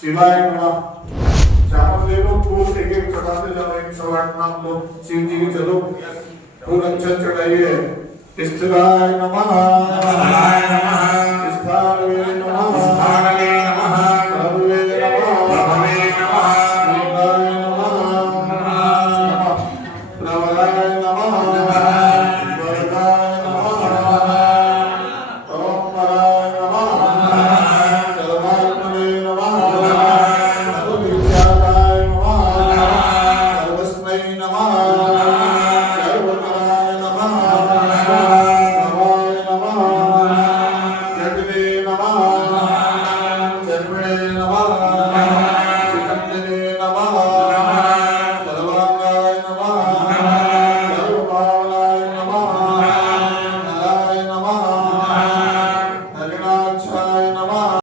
शिवाय नमः। चावल ले लो, फूल एक-एक चढ़ाते जाओ, 108 नाम लो, शिव जी के चलो, फूल अच्छा चढ़ाइए। स्थिराय नमः, स्थिराय नमः, स्थानवे नमः।